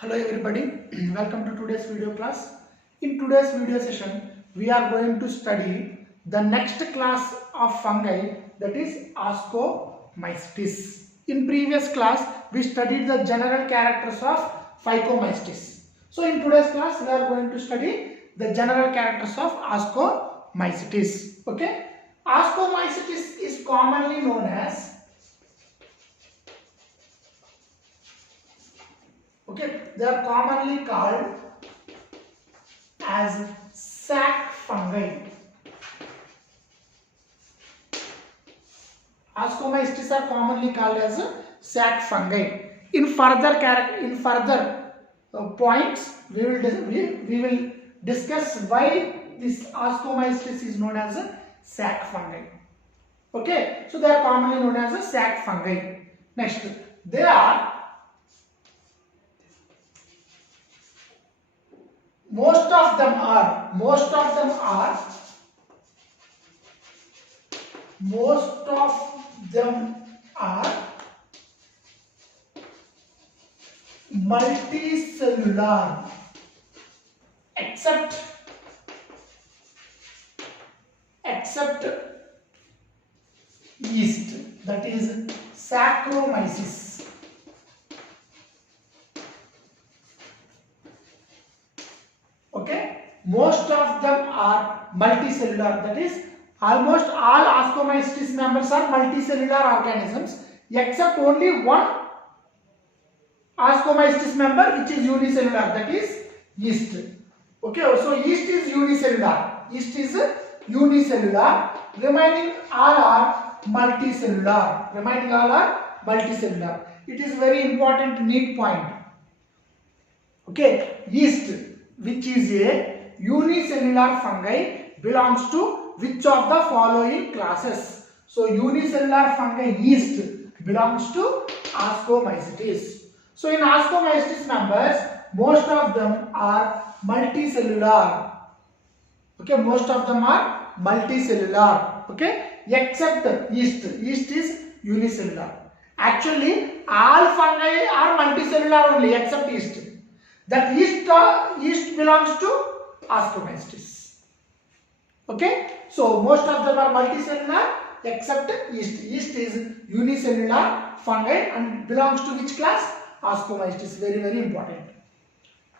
Hello everybody, welcome to today's video class. In today's video session, we are going to study the next class of fungi, that is Ascomycetes. In previous class, we studied the general characters of Phycomycetes. So in today's class, we are going to study the general characters of Ascomycetes. Okay, Ascomycetes is commonly known as they are commonly called as sac fungi. Ascomycetes are commonly called as sac fungi. In further points, we will discuss why this Ascomycetes is known as a sac fungi. Okay, so they are commonly known as a sac fungi. Next, they are most of them are multicellular except yeast, that is Saccharomyces. Okay, most of them are multicellular, that is almost all Ascomycetes members are multicellular organisms except only one Ascomycetes member which is unicellular, that is yeast. Okay, so yeast is unicellular, remaining all are multicellular, It is very important neat point. Okay, yeast, which is a unicellular fungi, belongs to which of the following classes? So unicellular fungi yeast belongs to Ascomycetes. So in Ascomycetes members, most of them are multicellular. Okay, most of them are multicellular. Okay, except yeast. Yeast is unicellular. Actually, all fungi are multicellular only except yeast. That yeast belongs to Ascomycetes. Okay, so most of them are multicellular except yeast. Yeast is unicellular fungi and belongs to which class? Ascomycetes. Very important.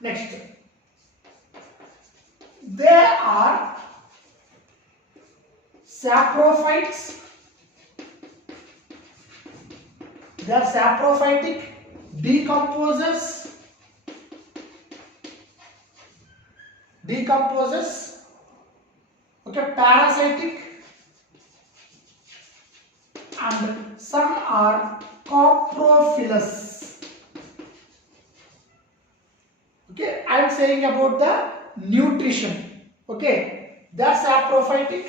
Next, they are saprophytes. They are saprophytic decomposers. Okay, parasitic, and some are coprophilous. Okay, I am saying about the nutrition. Okay, they are saprophytic.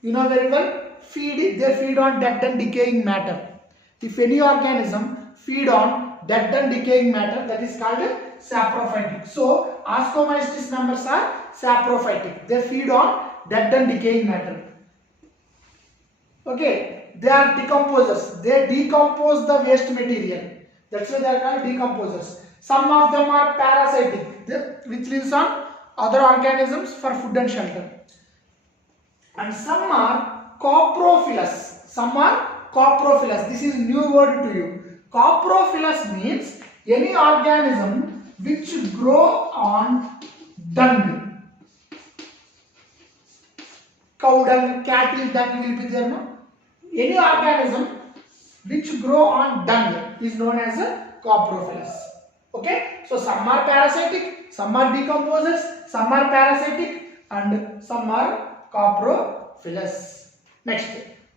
You know very well. They feed on dead and decaying matter. If any organism feed on dead and decaying matter, that is called saprophytic. So Ascomycetes members are saprophytic. They feed on dead and decaying matter. Okay, they are decomposers. They decompose the waste material. That's why they are called decomposers. Some of them are parasitic, which lives on other organisms for food and shelter. And some are coprophilous. This is new word to you. Coprophilous means any organism which grow on dung. Cow dung, cattle dung will be there, no? Any organism which grow on dung is known as a coprophilous. Okay, so some are parasitic, some are decomposers, some are parasitic, and some are coprophilous. Next,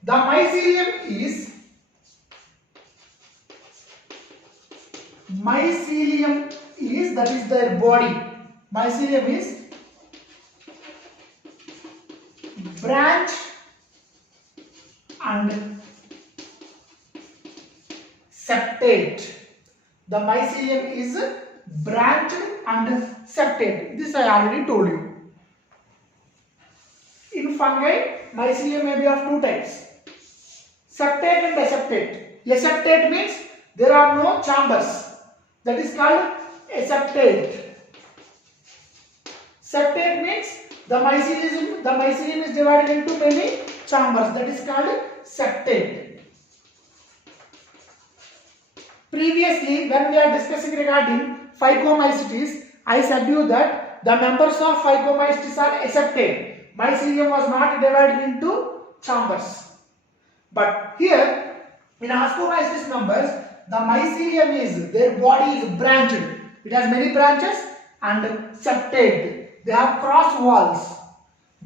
the mycelium is that is their body. Mycelium is branch and septate. The mycelium is branched and septate. This I already told you. In fungi, mycelium may be of two types: septate and aseptate. Aseptate means there are no chambers. That is called septate. Septate means the mycelium is divided into many chambers. That is called septate. Previously, when we are discussing regarding phycomycetes, I said you that the members of phycomycetes are aseptate. Mycelium was not divided into chambers. But here, in ascomycetes members, the mycelium is, their body is branched. It has many branches and septate. They have cross walls.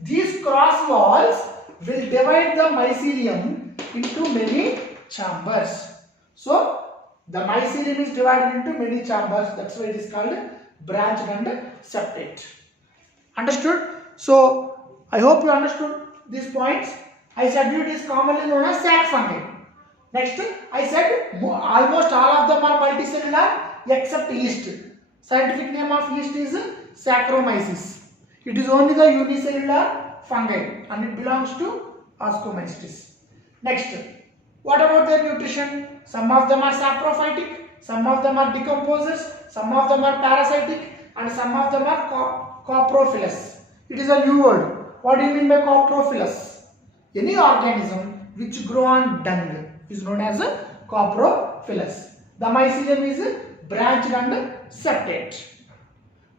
These cross walls will divide the mycelium into many chambers. So, the mycelium is divided into many chambers. That's why it is called branched and septate. Understood? So, I hope you understood these points. I said it is commonly known as sac fungi. Next, I said almost all of them are multicellular except yeast. Scientific name of yeast is Saccharomyces. It is only the unicellular fungi and it belongs to ascomycetes. Next, what about their nutrition? Some of them are saprophytic, some of them are decomposers, some of them are parasitic, and some of them are coprophilous. It is a new word. What do you mean by coprophilous? Any organism which grow on dung is known as a coprophilous. The mycelium is branched and septate.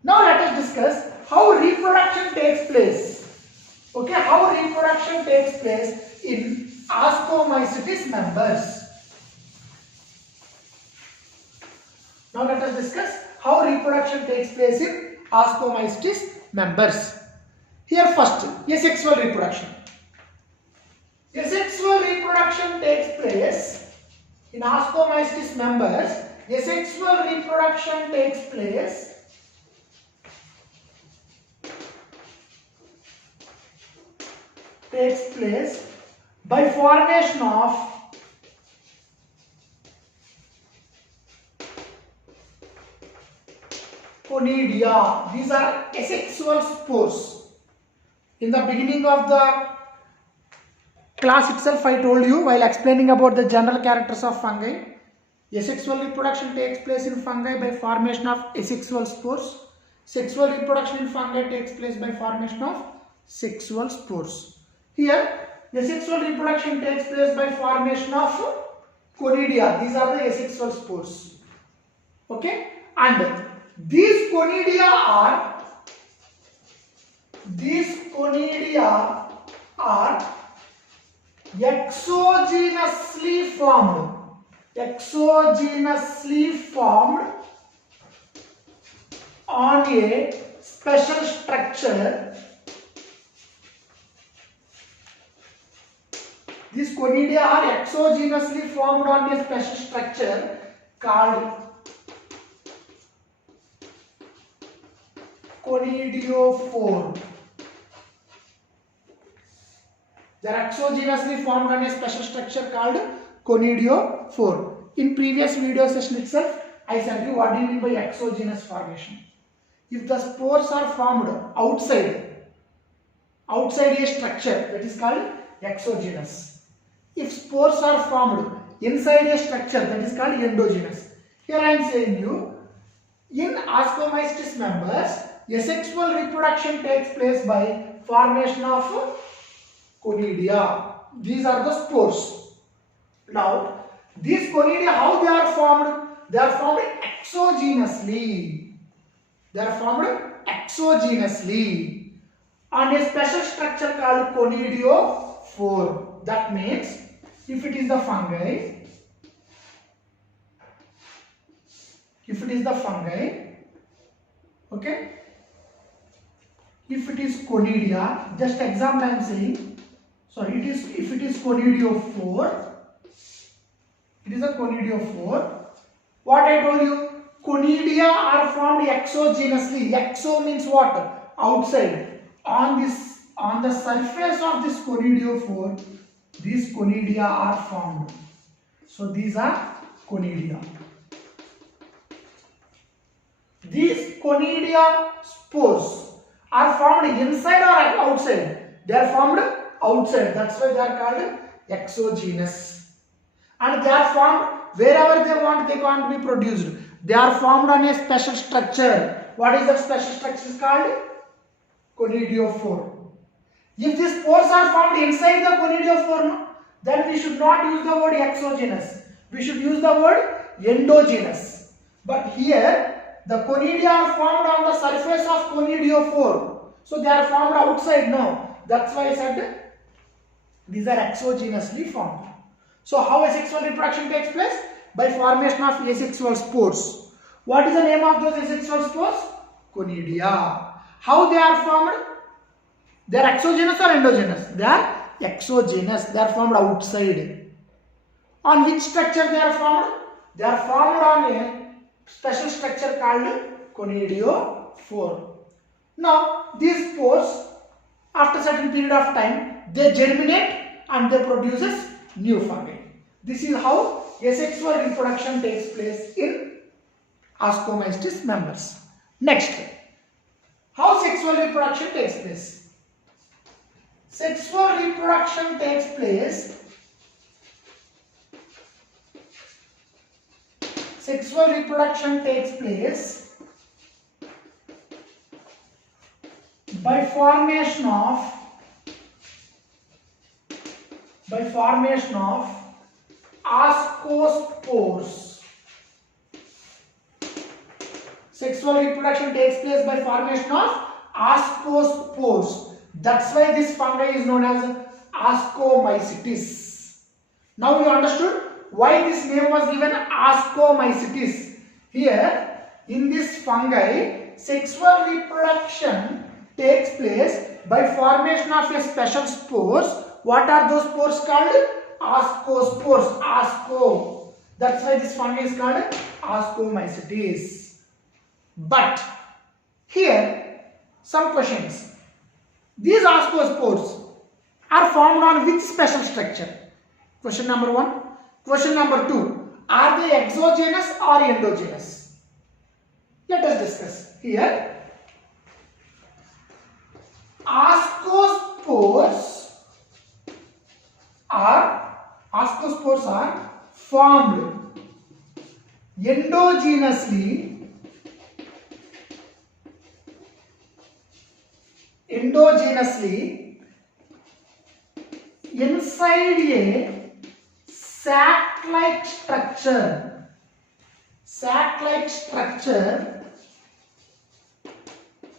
Now let us discuss how reproduction takes place. Okay, how reproduction takes place in ascomycetes members. Now let us discuss how reproduction takes place in ascomycetes members. Here first, asexual reproduction. Asexual reproduction takes place in ascomycetes members. Asexual reproduction takes place by formation of conidia. These are asexual spores. In the beginning of the class itself, I told you while explaining about the general characters of fungi, asexual reproduction takes place in fungi by formation of asexual spores. Sexual reproduction in fungi takes place by formation of sexual spores. Here, asexual reproduction takes place by formation of conidia. These are the asexual spores. Okay, and these conidia are exogenously formed. Exogenously formed on a special structure. These conidia are exogenously formed on a special structure called conidiophore. They are exogenously formed on a special structure called conidiophore. In previous video session itself, I said you what do you mean by exogenous formation. If the spores are formed outside a structure, that is called exogenous. If spores are formed inside a structure, that is called endogenous. Here I am saying you, in ascomycetes members, asexual reproduction takes place by formation of conidia. These are the spores. Now, these conidia, how they are formed? They are formed exogenously. They are formed exogenously on a special structure called conidiophore. That means, if it is the fungi, okay, if it is conidia, just example I am saying, sorry, if it is conidiophore, it is a conidiophore. What I told you, conidia are formed exogenously. Exo means what? Outside. On the surface of this conidiophore, these conidia are formed. So these are conidia. These conidia spores are formed inside or outside? They are formed outside. That's why they are called exogenous. And they are formed wherever they want, they can't be produced. They are formed on a special structure. What is that special structure is called? Conidiophore. If these spores are formed inside the conidiophore, then we should not use the word exogenous. We should use the word endogenous. But here, the conidia are formed on the surface of conidiophore. So they are formed outside now. That's why I said these are exogenously formed. So how asexual reproduction takes place? By formation of asexual spores. What is the name of those asexual spores? Conidia. How they are formed? They are exogenous or endogenous? They are exogenous. They are formed outside. On which structure they are formed? They are formed on a special structure called conidiophore. Now these spores, after certain period of time, they germinate and they produces new fungi. This is how asexual reproduction takes place in Ascomycetes members. Next, how sexual reproduction takes place? Sexual reproduction takes place by formation of ascospores. Sexual reproduction takes place by formation of ascospores. That's why this fungi is known as Ascomycetes. Now you understood why this name was given Ascomycetes. Here, in this fungi, sexual reproduction takes place by formation of a special spores. What are those spores called? Ascospores. Asco. That's why this fungi is called Ascomycetes. But here, some questions. These ascospores are formed on which special structure? Question number 1. Question number 2. Are they exogenous or endogenous? Let us discuss. Here, ascospores are formed endogenously inside a sac-like structure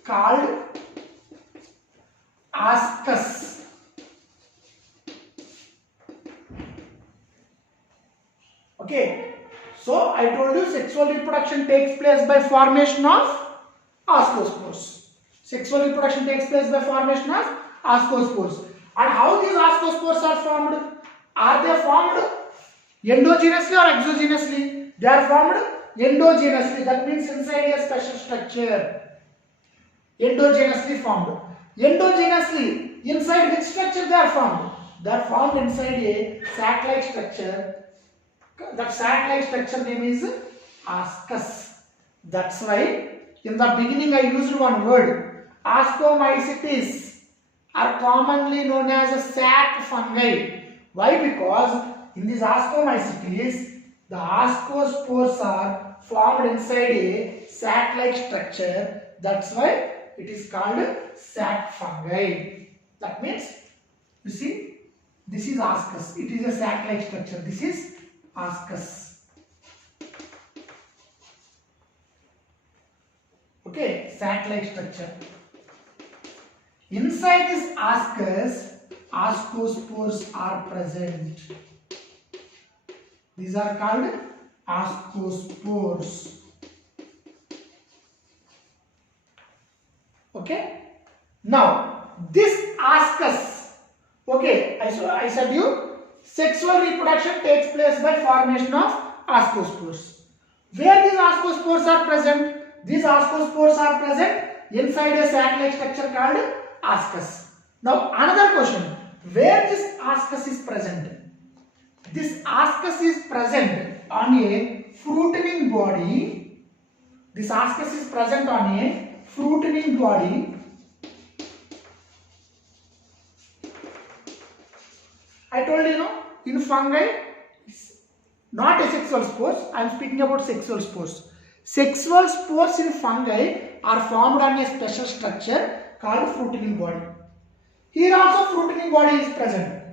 called ascus. Okay, so I told you sexual reproduction takes place by formation of ascospores. Sexual reproduction takes place by formation of ascospores. And how these ascospores are formed? Are they formed endogenously or exogenously? They are formed endogenously. That means inside a special structure. Endogenously formed. Endogenously, inside which structure they are formed? They are formed inside a sac-like structure. That sac-like structure name is ascus. That's why in the beginning I used one word. Ascomycetes are commonly known as a sac fungi. Why? Because in these Ascomycetes, the ascospores are formed inside a sac-like structure. That's why it is called sac fungi. That means, you see, this is ascus. It is a sac-like structure. This is ascus. Okay, sac-like structure. Inside this ascus, ascospores are present. These are called ascospores. Okay. Now, this ascus, okay, I said you, sexual reproduction takes place by formation of ascospores. Where these ascospores are present? These ascospores are present inside a sac-like structure called ascus. Now another question, where this ascus is present? This ascus is present on a fruiting body. This ascus is present on a fruiting body. I told you, in fungi, not asexual spores, I am speaking about sexual spores. Sexual spores in fungi are formed on a special structure called fruiting body. Here also fruiting body is present.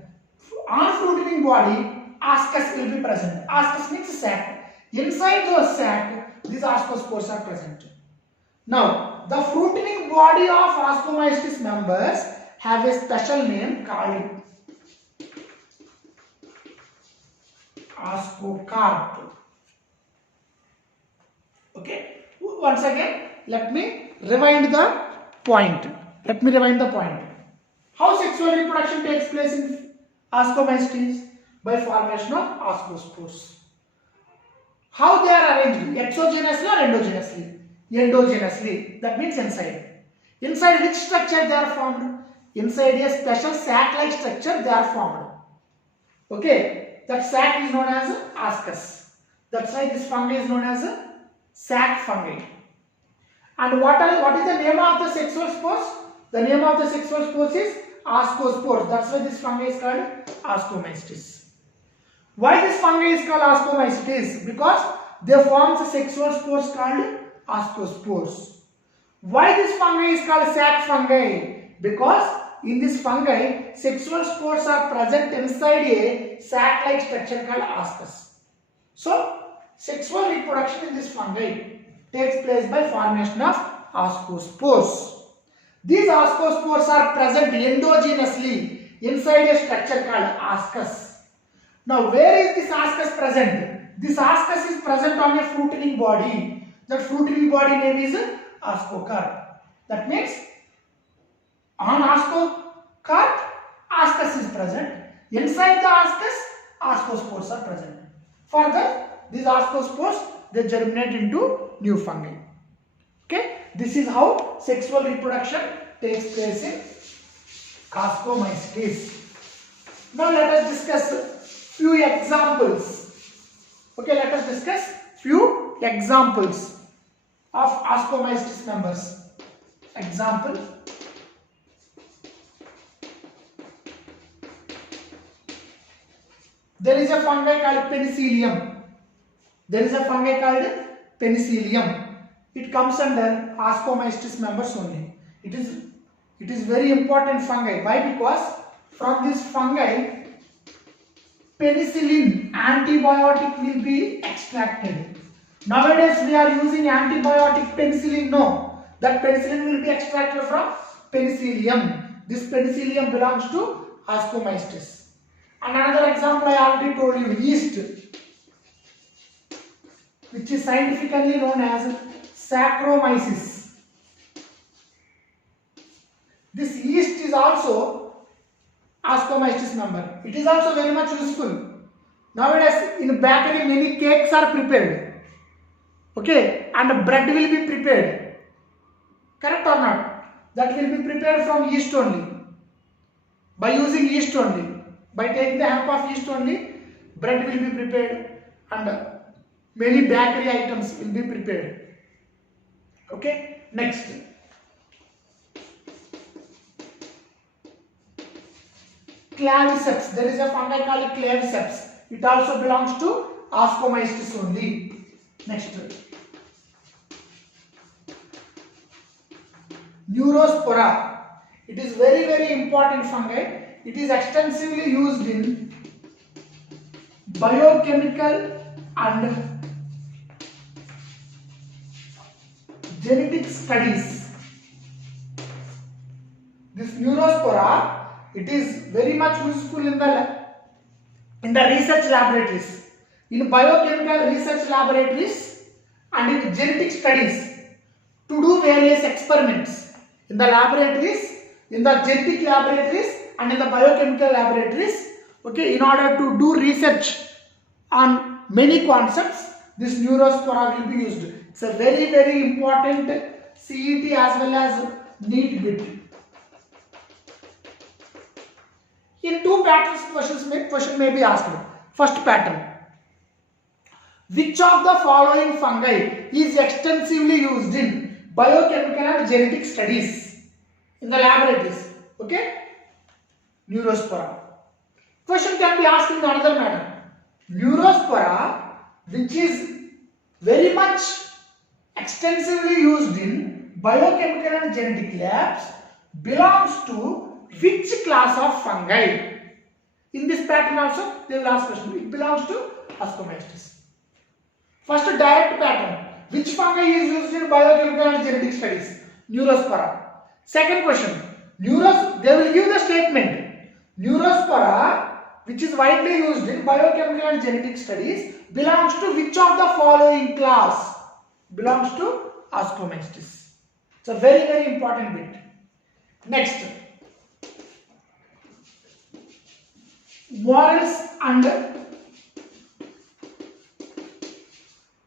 On fruiting body, ascus will be present. Ascus means sac. Inside the sac, these ascospores are present. Now, the fruiting body of Ascomycetes members have a special name called ascocarp. Okay. Once again, let me rewind the point. How sexual reproduction takes place in Ascomycetes? By formation of ascospores. How they are arranged? Exogenously or endogenously? Endogenously. That means inside. Inside which structure they are formed? Inside a special sac-like structure they are formed. Okay. That sac is known as ascus. That's why this fungi is known as sac fungi. And what is the name of the sexual spores? The name of the sexual spores is ascospores. That's why this fungi is called Ascomycetes. Why this fungi is called Ascomycetes? Because they form the sexual spores called ascospores. Why this fungi is called sac fungi? Because in this fungi, sexual spores are present inside a sac-like structure called ascus. So, sexual reproduction in this fungi takes place by formation of ascospores. These ascospores are present endogenously inside a structure called ascus. Now, where is this ascus present? This ascus is present on a fruiting body. That fruiting body name is ascocarp. That means on ascocarp, ascus is present. Inside the ascus, ascospores are present. Further, these ascospores, they germinate into new fungi. Okay, this is how sexual reproduction takes place in Ascomycetes. Now let us discuss few examples. Okay, let us discuss few examples of Ascomycetes members. Example. There is a fungi called penicillium. It comes under Ascomycetes members only. It is very important fungi. Why? Because from this fungi, penicillin antibiotic will be extracted. Nowadays we are using antibiotic penicillin. No, that penicillin will be extracted from penicillium. This penicillium belongs to Ascomycetes. And another example I already told you, yeast, which is scientifically known as Saccharomyces. This yeast is also Ascomycetes member. It is also very much useful. Nowadays in bakery many cakes are prepared. Okay, and bread will be prepared. Correct or not? That will be prepared from yeast only. By using yeast only. By taking the help of yeast only, bread will be prepared and many bakery items will be prepared. Okay, next. Claviceps. There is a fungi called Claviceps. It also belongs to Ascomycetes only. Next. Neurospora. It is very important fungi. It is extensively used in biochemical and genetic studies. This Neurospora, it is very much useful in the research laboratories, in biochemical research laboratories and in genetic studies to do various experiments in the laboratories, in the genetic laboratories and in the biochemical laboratories. Okay, in order to do research on many concepts, this Neurospora will be used. It's a very important CET as well as NEET bit. In two patterns question may be asked. First pattern. Which of the following fungi is extensively used in biochemical and genetic studies in the laboratories? Okay? Neurospora. Question can be asked in another manner. Neurospora, which is very much extensively used in biochemical and genetic labs belongs to which class of fungi? In this pattern also they will ask question. It belongs to Ascomycetes. First direct pattern. Which fungi is used in biochemical and genetic studies? Neurospora. Second question. They will give the statement. Neurospora, which is widely used in biochemical and genetic studies, belongs to which of the following class? Belongs to Ascomycetes. It's a very, very important bit. Next. Morels and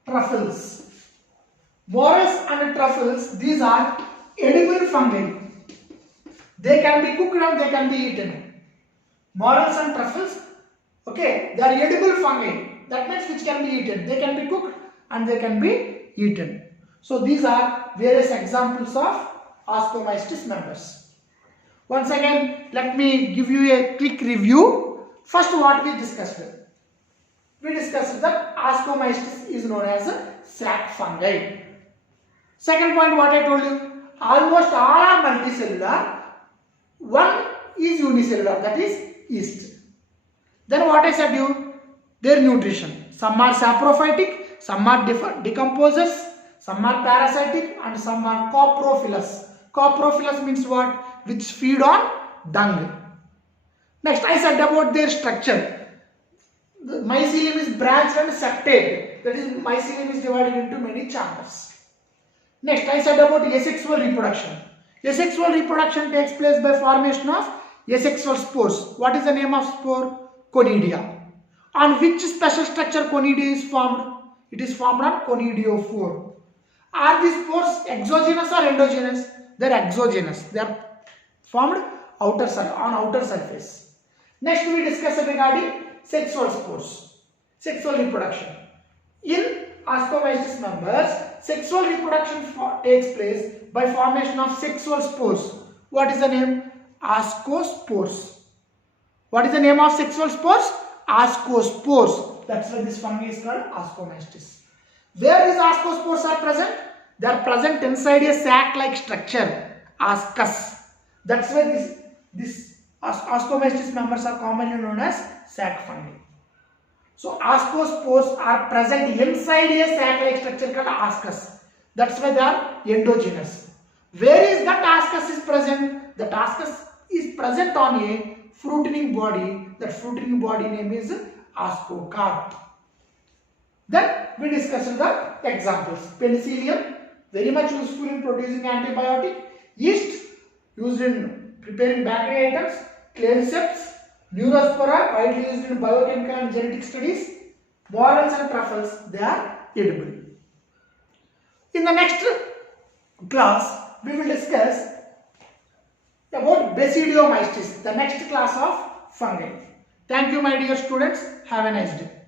truffles. Morels and truffles, these are edible fungi. They can be cooked and they can be eaten. Morels and truffles, okay, they are edible fungi. That means which can be eaten. They can be cooked and they can be eaten. So these are various examples of Ascomycetes members. Once again, let me give you a quick review. First, what we discussed. We discussed that Ascomycetes is known as a sac fungi. Second point, what I told you, almost all are multicellular. One is unicellular, that is yeast. Then what I said you, their nutrition. Some are saprophytic, some are decomposers, some are parasitic, and some are coprophilous. Coprophilous means what? Which feed on dung. Next, I said about their structure. The mycelium is branched and septate. That is, mycelium is divided into many chambers. Next, I said about asexual reproduction. Asexual reproduction takes place by formation of asexual spores. What is the name of spore? Conidia. On which special structure conidia is formed? It is formed on conidiophore. Are these spores exogenous or endogenous? They are exogenous. They are formed on outer surface. Next, we discuss regarding sexual spores, sexual reproduction. In Ascomycetes members, sexual reproduction takes place by formation of sexual spores. What is the name? Ascospores. What is the name of sexual spores? Ascospores. That's why this fungi is called Ascomycetes. Where these ascospores are present? They are present inside a sac-like structure, ascus. That's why this Ascomycetes members are commonly known as sac fungi. So ascospores are present inside a sac-like structure called ascus. That's why they are endogenous. Where is that ascus is present? That ascus is present on a fruiting body. That fruiting body name is ascocarp. Then we discussed the examples. Penicillium, very much useful in producing antibiotic. Yeast, used in preparing bakery items. Claviceps, Neurospora, widely used in biochemical and genetic studies. Morels and truffles, they are edible. In the next class, we will discuss about Basidiomycetes, the next class of fungi. Thank you, my dear students. Have a nice day.